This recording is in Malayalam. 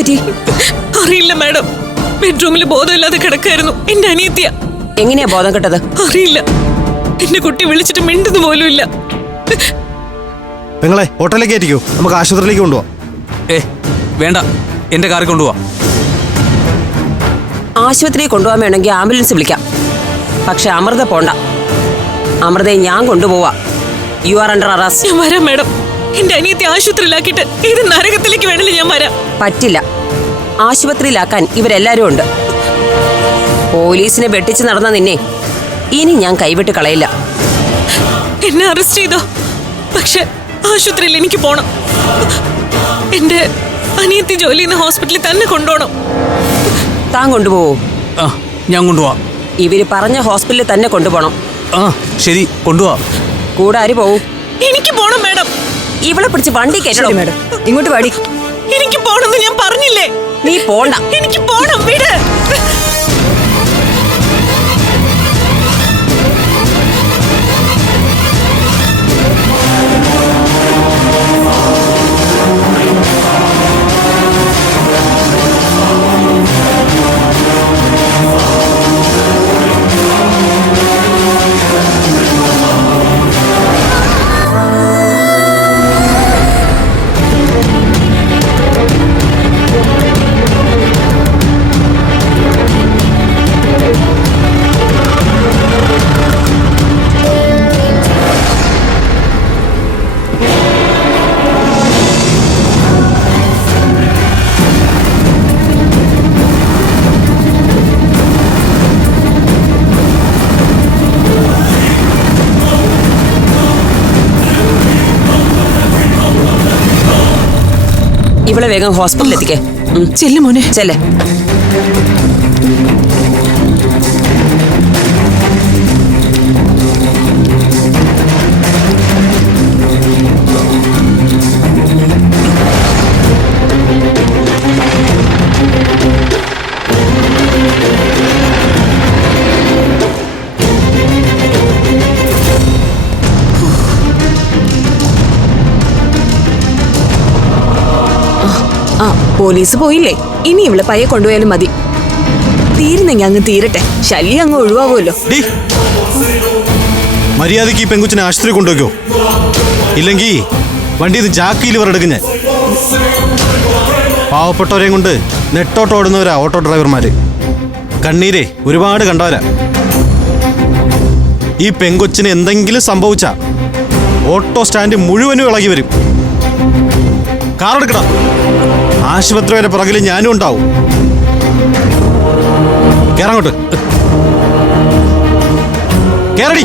പറ്റി? അറിയില്ല മാഡം. ബെഡ്റൂമിൽ ബോധമില്ലാതെ കിടക്കായിരുന്നു. എന്റെ അനിയത്തിയ. എങ്ങനെയാ ബോധം കെട്ടത്? അറിയില്ല. എന്റെ കുട്ടി വിളിച്ചിട്ട് മിണ്ടുന്നു പോലും ഇല്ല. നിങ്ങളെ ഹോട്ടലിലേക്ക് കയറ്റിക്കോ. നമുക്ക് ആശുപത്രിയിലേക്ക് കൊണ്ടുപോവാം. ഏ വേണ്ട. എന്റെ കാറിൽ കൊണ്ടുപോവാം. ആശുപത്രിയിൽ കൊണ്ടുപോകാൻ വേണമെങ്കിൽ ആംബുലൻസ് വിളിക്കാം. പക്ഷെ അമൃത പോണ്ട. അമൃതയെ ഞാൻ കൊണ്ടുപോവാ. യു ആർ അണ്ടർ അറസ്റ്റ് ഞാൻ വരാം മാഡം. എന്റെ അനിയത്തെ ആശുപത്രിയിലാക്കിയിട്ട് ഇത് നരകത്തിലേക്ക് വേണമെങ്കിൽ ഞാൻ വരാം. പറ്റില്ല. ആശുപത്രിയിലാക്കാൻ ഇവരെല്ലാരും ഉണ്ട്. പോലീസിനെ വെട്ടിച്ച് നടന്ന നിന്നെ ഇനി ഞാൻ കൈവിട്ട് കളയില്ല. എന്നെ അറസ്റ്റ് ചെയ്തോ? പക്ഷെ ആശുപത്രിയിൽ എനിക്ക് പോണം. എന്റെ അനിയത്തി ജോലി ചെയ്യുന്ന ഹോസ്പിറ്റലിൽ തന്നെ കൊണ്ടുപോകണം. താൻ കൊണ്ടുപോവോ? ആ ഞാൻ കൊണ്ടുപോവാ. ഇവർ പറഞ്ഞ ഹോസ്പിറ്റലിൽ തന്നെ കൊണ്ടുപോകണം. ആ ശരി കൊണ്ടുപോവാ. കൂടെ ആര് പോവും. എനിക്ക് പോണം മാഡം. ഇവളെ പിടിച്ച് വണ്ടി കയറ്റണം. മാഡം. ഇങ്ങോട്ട് വാടി. എനിക്ക് പോണെന്ന് ഞാൻ പറഞ്ഞില്ലേ? നീ പോണ്ട. എനിക്ക് പോണം. ഇവളെ വേഗം ഹോസ്പിറ്റലിൽ എത്തിക്കേ ചെല്ലു മോനെ. ചെല്ലേ. പോലീസ് പോയില്ലേ? ഇനി ഇവളെ പയ്യെ കൊണ്ടുപോയാലും മതി. തീരുന്നെങ്കി അങ്ങ് തീരട്ടെ. ശല്യം അങ്ങ് ഒഴിവാകുമല്ലോ. മര്യാദയ്ക്ക് ഈ പെങ്കുച്ചിനെ ആശുപത്രി കൊണ്ടുവയ്ക്കോ. ഇല്ലെങ്കിൽ വണ്ടി ജാക്കിയിൽ വരെടുക്കും പാവപ്പെട്ടവരെയും കൊണ്ട് നെട്ടോട്ട് ഓടുന്നവരാ ഓട്ടോ ഡ്രൈവർമാര്. കണ്ണീരെ ഒരുപാട് കണ്ടവരാ. ഈ പെങ്കൊച്ചിന് എന്തെങ്കിലും സംഭവിച്ചാ ഓട്ടോ സ്റ്റാൻഡ് മുഴുവനും ഇളകി വരും. കാറെടുക്കണം ആശുപത്രി വരെ പുറകിൽ ഞാനും ഉണ്ടാവും. കേറങ്ങോട്ട് കേറടി.